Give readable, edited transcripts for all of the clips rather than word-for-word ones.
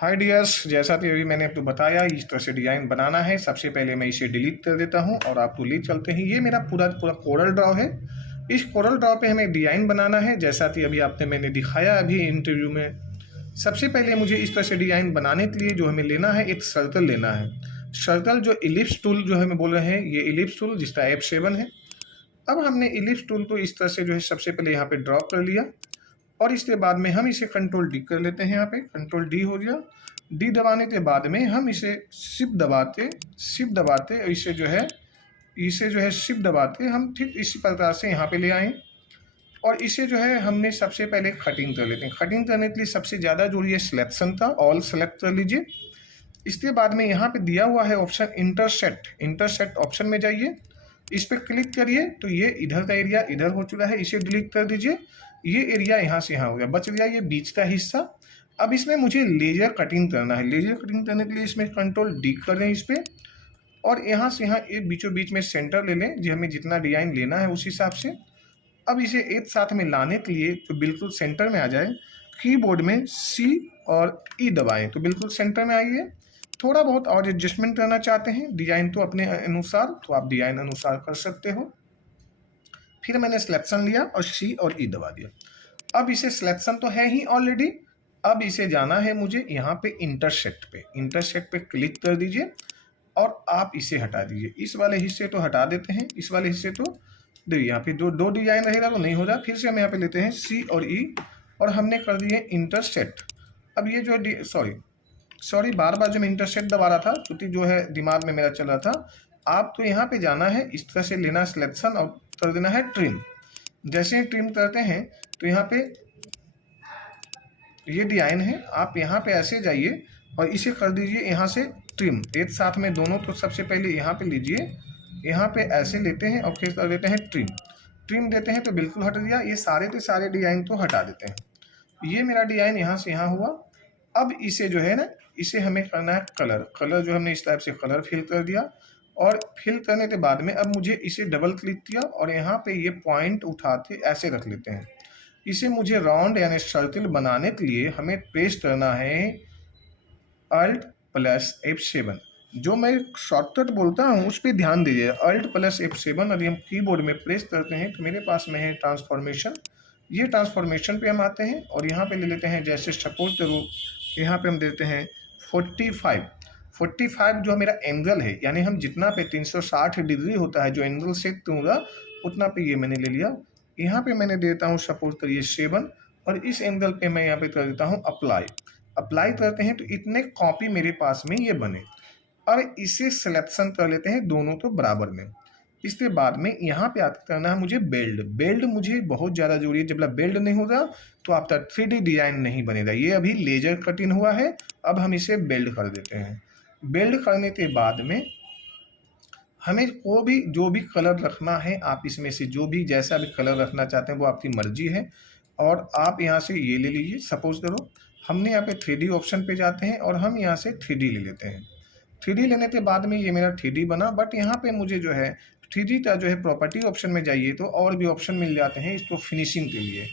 हाय dears, जैसा कि अभी मैंने आपको बताया इस तरह से डिज़ाइन बनाना है। सबसे पहले मैं इसे डिलीट कर देता हूं और आपको ले चलते हैं। ये मेरा पूरा पूरा कोरल ड्रॉ है। इस कोरल ड्रॉ पे हमें डिज़ाइन बनाना है, जैसा कि अभी आपने मैंने दिखाया अभी इंटरव्यू में। सबसे पहले मुझे इस तरह से डिज़ाइन बनाने के लिए जो हमें लेना है, एक सर्कल लेना है। सर्कल जो इलिप्स टूल जो हमें बोल रहे हैं, ये इलिप्स टूल जिसका F7 है। अब हमने इलिप्स टूल को इस तरह से जो है सबसे पहले यहाँ पे ड्रॉ कर लिया और इसके बाद में हम इसे कंट्रोल डी कर लेते हैं। यहाँ पे कंट्रोल डी हो गया। डी दबाने के बाद में हम इसे शिफ्ट दबाते इसे जो है शिफ्ट दबाते हम ठीक इसी प्रकार से यहाँ पे ले आए और इसे जो है हमने सबसे पहले कटिंग कर लेते हैं। कटिंग करने के लिए सबसे ज़्यादा जरूरी है सिलेक्शन का, ऑल सेलेक्ट कर लीजिए। इसके बाद में यहाँ पे दिया हुआ है ऑप्शन इंटरसेक्ट ऑप्शन में जाइए, इस पर क्लिक करिए तो ये इधर का एरिया इधर हो चुका है, इसे डिलीट कर दीजिए। ये एरिया यहाँ से यहाँ हो गया, बच गया ये बीच का हिस्सा। अब इसमें मुझे लेजर कटिंग करना है। लेजर कटिंग करने के लिए इसमें कंट्रोल डी कर दें इस पर और यहाँ से यहाँ एक बीचों बीच में सेंटर ले लें, जो हमें जितना डिजाइन लेना है उस हिसाब से। अब इसे एक साथ में लाने के लिए तो बिल्कुल सेंटर में आ जाए, कीबोर्ड में C और E दबाएं तो बिल्कुल सेंटर में आइए। थोड़ा बहुत और एडजस्टमेंट करना चाहते हैं डिजाइन तो अपने अनुसार, तो आप डिजाइन अनुसार कर सकते हो। फिर मैंने सिलेक्शन लिया और C और E दबा दिया। अब इसे सिलेक्शन तो है ही ऑलरेडी, अब इसे जाना है मुझे यहाँ पे इंटरसेक्ट पे क्लिक कर दीजिए और आप इसे हटा दीजिए। इस वाले हिस्से तो हटा देते हैं, इस वाले हिस्से तो देखिए यहाँ पे दो डिजाइन रहेगा तो नहीं हो रहा। फिर से हम यहाँ पे लेते हैं C और E और हमने कर दिए इंटरसेक्ट। अब ये जो सॉरी बार बार जो मैं इंटरसेक्ट दबा रहा था क्योंकि जो है दिमाग में मेरा चल रहा था। आप तो यहाँ पे जाना है, इस तरह से लेना सिलेक्शन और कर देना है ट्रिम। जैसे ही ट्रिम करते हैं तो यहाँ पे ये डिजाइन है, आप यहाँ पे ऐसे जाइए और इसे कर दीजिए यहाँ से ट्रिम एक साथ में दोनों। तो सबसे पहले यहाँ पे लीजिए, यहाँ पे ऐसे लेते हैं और फिर कर देते हैं ट्रिम देते हैं तो बिल्कुल हट गया। ये सारे के सारे डिजाइन तो हटा देते हैं। ये मेरा डिजाइन यहाँ से यहाँ हुआ। अब इसे जो है ना, इसे हमें करना है कलर जो हमने इस टाइप से कलर फिल कर दिया और फिल करने के बाद में अब मुझे इसे डबल क्लिक किया और यहाँ पे ये पॉइंट उठाते ऐसे रख लेते हैं। इसे मुझे राउंड यानी सर्कल बनाने के लिए हमें प्रेस करना है Alt + F7। जो मैं शॉर्टकट बोलता हूँ उस पर ध्यान दीजिए, Alt + F7। यदि हम कीबोर्ड में प्रेस करते हैं तो मेरे पास में है ट्रांसफॉर्मेशन। ये ट्रांसफॉर्मेशन पे हम आते हैं और यहाँ पे ले लेते हैं, जैसे सपोज करो यहाँ पे हम देते हैं 45 जो मेरा एंगल है, यानी हम जितना पे 360 डिग्री होता है जो एंगल सेट होगा उतना पे ये मैंने ले लिया। यहाँ पे मैंने देता हूँ सपोज करिए 7 और इस एंगल पे मैं यहाँ पे कर देता हूँ अप्लाई करते हैं तो इतने कॉपी मेरे पास में ये बने। और इसे सिलेक्शन कर लेते हैं दोनों तो बराबर में। इसके बाद में यहाँ पे आते करना है मुझे बेल्ड मुझे बहुत ज़्यादा जरूरी है। जब बेल्ड नहीं होगा तो आपका 3D डिजाइन नहीं बनेगा। ये अभी लेजर कटिंग हुआ है, अब हम इसे बेल्ड कर देते हैं। बेल्ड करने के बाद में हमें को भी जो भी कलर रखना है, आप इसमें से जो भी जैसा भी कलर रखना चाहते हैं वो आपकी मर्जी है। और आप यहाँ से ये ले लीजिए, सपोज करो हमने यहाँ पे 3D ऑप्शन पे जाते हैं और हम यहाँ से 3D ले लेते हैं। 3D लेने के बाद में ये मेरा 3D बना, बट यहाँ पे मुझे जो है 3D का जो है प्रॉपर्टी ऑप्शन में जाइए तो और भी ऑप्शन मिल जाते हैं इसको फिनिशिंग के लिए।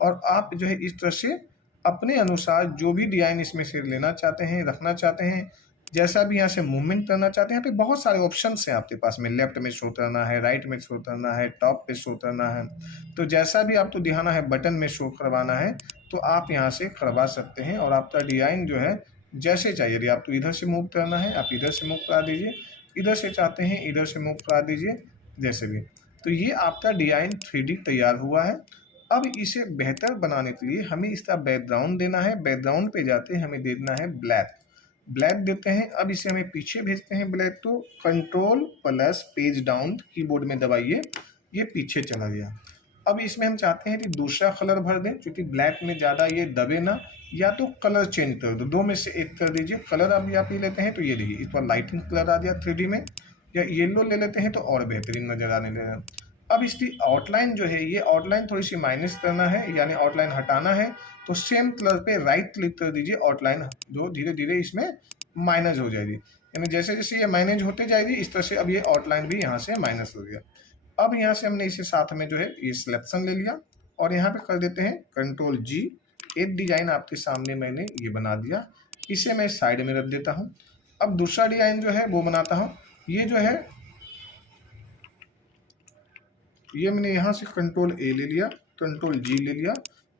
और आप जो है इस तरह से अपने अनुसार जो भी डिजाइन इसमें से लेना चाहते हैं, रखना चाहते हैं, जैसा भी यहाँ से मूवमेंट करना चाहते हैं। यहाँ पे बहुत सारे ऑप्शंस हैं आपके पास में, लेफ्ट में शो करना है, राइट में शो करना है, टॉप पे शो करना है। तो जैसा भी आपको दिखाना है, बटन में शो करवाना है तो आप यहाँ से करवा सकते हैं। और आपका डिजाइन जो है जैसे चाहिए, यदि आपको इधर से मूव करना है आप इधर से मूव करा दीजिए, इधर से चाहते हैं इधर से मूव करा दीजिए, जैसे भी। तो ये आपका डिजाइन 3D तैयार हुआ है। अब इसे बेहतर बनाने के लिए हमें इसका बैकग्राउंड देना है। बैकग्राउंड पे जाते हैं, हमें देना है ब्लैक देते हैं। अब इसे हमें पीछे भेजते हैं ब्लैक, तो कंट्रोल + पेज डाउन कीबोर्ड में दबाइए, ये पीछे चला गया। अब इसमें हम चाहते हैं कि दूसरा कलर भर दें, क्योंकि ब्लैक में ज़्यादा ये दबे ना, या तो कलर चेंज कर दो, दो में से एक कर दीजिए। कलर अब आप ये लेते हैं तो ये देखिए इस पर लाइटिंग कलर आ गया 3D में, या येलो ले लेते हैं तो और बेहतरीन नजर आने लगा। अब इसकी आउटलाइन जो है, ये आउटलाइन थोड़ी सी माइनस करना है, यानी आउटलाइन हटाना है तो सेम कलर पे राइट क्लिक कर दीजिए। आउटलाइन जो धीरे धीरे इसमें माइनस हो जाएगी, यानी जैसे जैसे ये माइनस होते जाएगी इस तरह से अब ये आउटलाइन भी यहाँ से माइनस हो गया। अब यहाँ से हमने इसे साथ में जो है ये सिलेक्शन ले लिया और यहाँ पे कर देते हैं कंट्रोल G। एक डिजाइन आपके सामने मैंने ये बना दिया। इसे मैं साइड में रख देता हूँ। अब दूसरा डिजाइन जो है वो बनाता हूँ। ये जो है, ये मैंने यहाँ से कंट्रोल ए ले लिया, कंट्रोल जी ले लिया।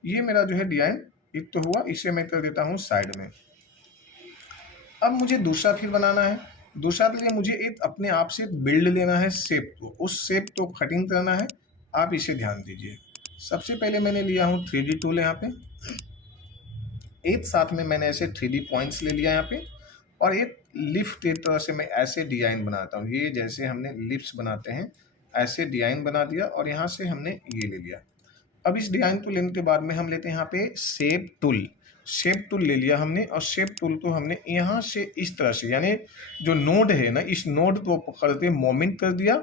ये मेरा जो है डिजाइन एक तो हुआ, इसे मैं कर देता हूँ साइड में। अब मुझे दूसरा फिर बनाना है। दूसरा के लिए मुझे एक अपने आप से बिल्ड लेना है शेप को, उस शेप को कटिंग करना है। आप इसे ध्यान दीजिए। सबसे पहले मैंने लिया हूँ 3D टूल यहाँ पे, एक साथ में मैंने ऐसे 3D पॉइंट्स ले लिया यहाँ पे, और एक लिफ्ट की तरह से मैं ऐसे डिजाइन बनाता हूँ। ये जैसे हमने लिफ्ट्स बनाते हैं ऐसे डिजाइन बना दिया, और यहाँ से हमने ये ले लिया। अब इस डिजाइन को लेने के बाद में हम लेते हैं यहाँ पे शेप टूल। शेप टूल ले लिया हमने, और शेप टूल को हमने यहाँ से इस तरह से, यानी जो नोड है ना, इस नोड को पकड़ते मोमेंट कर दिया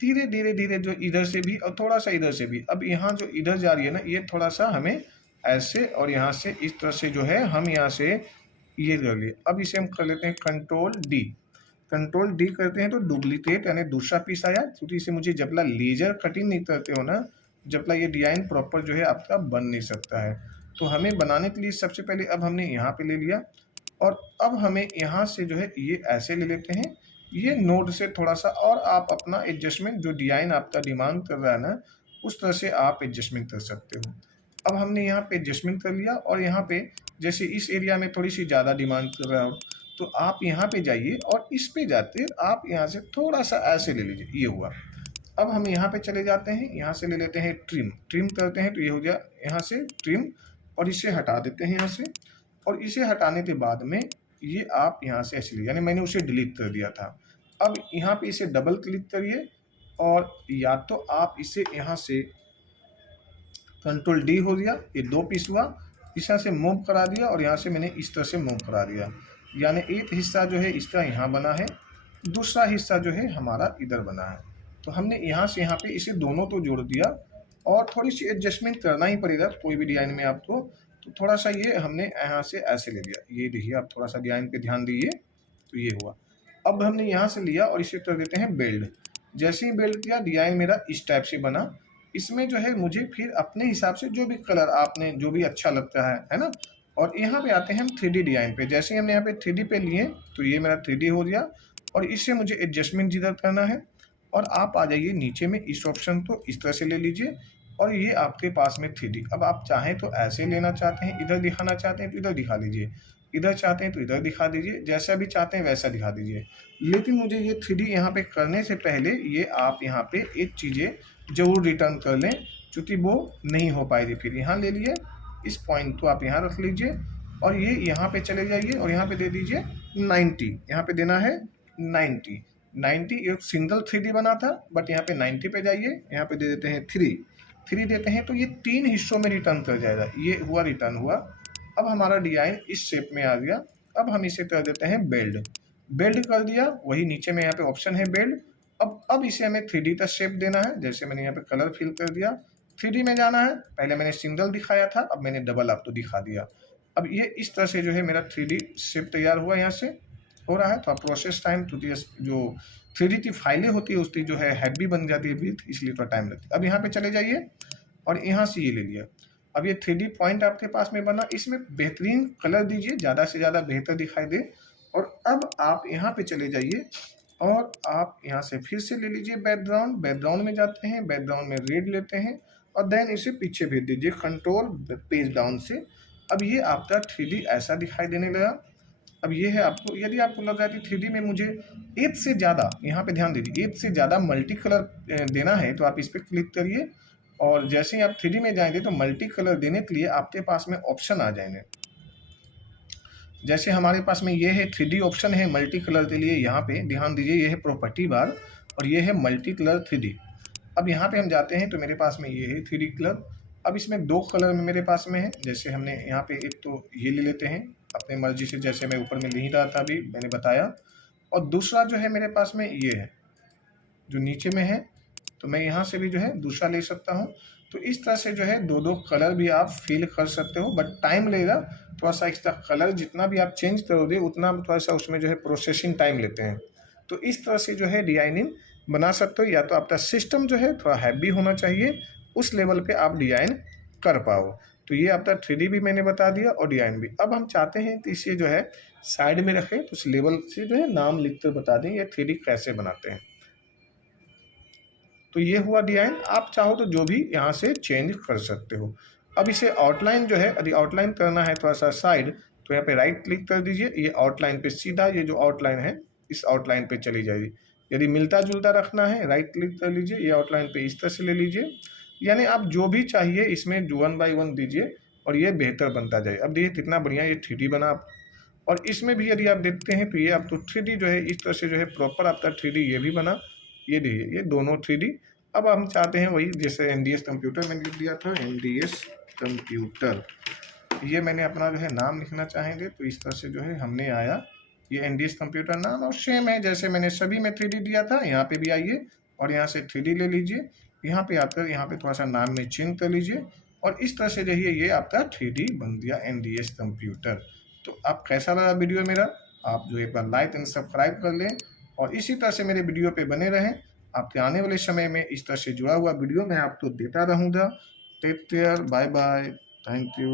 धीरे धीरे धीरे, जो इधर से भी और थोड़ा सा इधर से भी। अब यहाँ जो इधर जा रही है ना, ये थोड़ा सा हमें ऐसे, और यहाँ से इस तरह से जो है हम यहाँ से ये कर लिए। अब इसे हम कर लेते हैं कंट्रोल डी। कंट्रोल डी करते हैं तो डुप्लीकेट यानी दूसरा पीस आया, क्योंकि इसे मुझे जबला लेजर कटिंग नहीं करते हो ना, जबला ये डिजाइन प्रॉपर जो है आपका बन नहीं सकता है। तो हमें बनाने के लिए सबसे पहले अब हमने यहाँ पे ले लिया, और अब हमें यहाँ से जो है ये ऐसे ले लेते हैं, ये नोड से थोड़ा सा, और आप अपना एडजस्टमेंट जो डिजाइन आपका डिमांड कर रहा है ना, उस तरह से आप एडजस्टमेंट कर सकते हो। अब हमने यहाँ पे एडजस्टमेंट कर लिया, और यहाँ पे जैसे इस एरिया में थोड़ी सी ज़्यादा डिमांड कर रहा हो, तो आप यहाँ पे जाइए, और इस पे जाते आप यहाँ से थोड़ा सा ऐसे ले लीजिए, ये हुआ। अब हम यहाँ पे चले जाते हैं, यहाँ से ले लेते हैं ट्रिम। ट्रिम करते हैं तो ये हो गया यहाँ से ट्रिम, और इसे हटा देते हैं यहाँ से। और इसे हटाने के बाद में ये आप यहाँ से ऐसे, यानी मैंने उसे डिलीट कर दिया था। अब यहाँ पे इसे डबल क्लिक करिए, और या तो आप इसे यहाँ से कंट्रोल डी हो गया, ये 2 पीस हुआ, इस तरह से मूव करा दिया, और यहाँ से मैंने इस तरह से मूव करा दिया। यानी एक हिस्सा जो है इसका यहाँ बना है, दूसरा हिस्सा जो है हमारा इधर बना है। तो हमने यहाँ से यहाँ पे इसे दोनों तो जोड़ दिया, और थोड़ी सी एडजस्टमेंट करना ही पड़ेगा कोई भी डिजाइन में आपको। तो थोड़ा सा ये हमने यहाँ से ऐसे ले लिया, ये देखिए, आप थोड़ा सा डिजाइन पे ध्यान दीजिए, तो ये हुआ। अब हमने यहाँ से लिया और इसे कर देते हैं बेल्ड। जैसे ही बेल्ड किया, डिजाइन मेरा इस टाइप से बना। इसमें जो है मुझे फिर अपने हिसाब से जो भी कलर आपने जो भी अच्छा लगता है ना। और यहाँ पे आते हैं हम 3D डिजाइन पे। जैसे ही हमने यहाँ पे 3D पे लिए, तो ये मेरा 3D हो गया, और इससे मुझे एडजस्टमेंट जिधर करना है। और आप आ जाइए नीचे में, इस ऑप्शन को इस तरह से ले लीजिए, और ये आपके पास में 3D। अब आप चाहें तो ऐसे लेना चाहते हैं, इधर दिखाना चाहते हैं तो इधर दिखा लीजिए, इधर चाहते हैं तो इधर दिखा दीजिए, जैसा भी चाहते हैं वैसा दिखा दीजिए। लेकिन मुझे ये 3D यहाँ पे करने से पहले ये आप यहाँ पे एक चीज़ें ज़रूर रिटर्न कर लें, क्योंकि वो नहीं हो पाएगी। फिर यहाँ ले लिए, इस पॉइंट को आप यहाँ रख लीजिए, और ये यहाँ पे चले जाइए, और यहाँ पे दे दीजिए 90। यहाँ पे देना है 90। एक सिंगल 3D बना था, बट यहाँ पे 90 पे जाइए, यहाँ पे दे देते हैं 3 देते हैं, तो ये 3 हिस्सों में रिटर्न कर जाएगा। ये हुआ, रिटर्न हुआ। अब हमारा डिजाइन इस शेप में आ गया। अब हम इसे कर देते हैं बेल्ड। बेल्ड कर दिया, वही नीचे में यहाँ पे ऑप्शन है बेल्ड। अब इसे हमें 3D का शेप देना है। जैसे मैंने यहाँ पे कलर फिल कर दिया, 3D में जाना है। पहले मैंने सिंगल दिखाया था, अब मैंने डबल आपको दिखा दिया। अब ये इस तरह से जो है मेरा 3D शेप तैयार हुआ, यहाँ से हो रहा है। तो आप प्रोसेस टाइम तो जो 3D की फाइलें होती है उसकी जो है हैवी बन जाती है विथ, इसलिए थोड़ा टाइम लगता है। अब यहाँ पे चले जाइए, और यहाँ से ये ले लिया। अब ये 3D पॉइंट आपके पास में बना, इसमें बेहतरीन कलर दीजिए, ज़्यादा से ज़्यादा बेहतर दिखाई दे। और अब आप यहाँ पे चले जाइए, और आप यहाँ से फिर से ले लीजिए बैकग्राउंड। बैकग्राउंड में जाते हैं, बैकग्राउंड में रेड लेते हैं, और देन इसे पीछे भेज दीजिए कंट्रोल पेज डाउन से। अब ये आपका 3D ऐसा दिखाई देने लगा। अब ये है, आपको यदि आपको लग रहा है कि 3D में मुझे एक से ज़्यादा, यहाँ पे ध्यान दीजिए, एक से ज़्यादा मल्टी कलर देना है, तो आप इस पर क्लिक करिए, और जैसे ही आप 3D में जाएंगे तो मल्टी कलर देने के लिए आपके पास में ऑप्शन आ जाएंगे। जैसे हमारे पास में ये है 3D ऑप्शन है मल्टी कलर के लिए, यहाँ पे ध्यान दीजिए, ये है प्रॉपर्टी बार, और ये है मल्टी कलर 3D। अब यहाँ पे हम जाते हैं तो मेरे पास में ये है 3D कलर। अब इसमें 2 कलर में मेरे पास में है। जैसे हमने यहाँ पे एक तो ये ले लेते हैं अपने मर्जी से, जैसे मैं ऊपर में नहीं रहा था अभी मैंने बताया। और दूसरा जो है मेरे पास में ये है जो नीचे में है, तो मैं यहाँ से भी जो है दूसरा ले सकता हूँ। तो इस तरह से जो है 2 कलर भी आप फिल कर सकते हो, बट टाइम लगेगा थोड़ा सा। एक्स्ट्रा कलर जितना भी आप चेंज करोगे उतना थोड़ा सा उसमें जो है प्रोसेसिंग टाइम लेते हैं। तो इस तरह से जो है डिजाइनिंग बना सकते हो। या तो आपका सिस्टम जो है थोड़ा हैवी होना चाहिए, उस लेवल पे आप डिजाइन कर पाओ। तो ये आपका 3D भी मैंने बता दिया और डिजाइन भी। अब हम चाहते हैं कि इसे जो है साइड में रखें, तो उस लेवल से जो है नाम लिख कर बता दें ये 3D कैसे बनाते हैं। तो ये हुआ डिजाइन। आप चाहो तो जो भी यहाँ से चेंज कर सकते हो। अब इसे आउटलाइन जो है, यदि आउटलाइन करना है थोड़ा सा साइड, तो यहाँ पे राइट क्लिक कर दीजिए, ये आउटलाइन पे सीधा ये जो आउटलाइन है इस आउटलाइन पे चली जाएगी। यदि मिलता जुलता रखना है राइट क्लिक कर लीजिए, ये आउटलाइन पे इस तरह से ले लीजिए, यानी आप जो भी चाहिए इसमें 1 बाय 1 दीजिए और ये बेहतर बनता जाए। अब देखिए कितना बढ़िया ये 3D बना। और इसमें भी यदि आप देखते हैं तो ये आप तो 3D जो है इस तरह से जो है प्रॉपर आपका 3D ये भी बना, ये देखिए ये दोनों 3D। अब हम चाहते हैं वही जैसे NDS कंप्यूटर मैंने लिख दिया था, NDS कंप्यूटर, ये मैंने अपना जो है नाम लिखना चाहेंगे, तो इस तरह से जो है हमने आया ये NDS कंप्यूटर नाम, और सेम है जैसे मैंने सभी में 3D दिया था, यहाँ पे भी आइए और यहाँ से 3D ले लीजिए, यहाँ पे आकर यहाँ पे थोड़ा सा नाम में चेंज कर लीजिए और इस तरह से जो है ये आपका 3D बन गया NDS कंप्यूटर। तो अब कैसा लगा वीडियो मेरा, आप जो एक बार लाइक एंड सब्सक्राइब कर लें और इसी तरह से मेरे वीडियो पे बने रहें। आपके आने वाले समय में इस तरह से जुड़ा हुआ वीडियो मैं आपको देता रहूँगा। Take care, bye bye, thank you.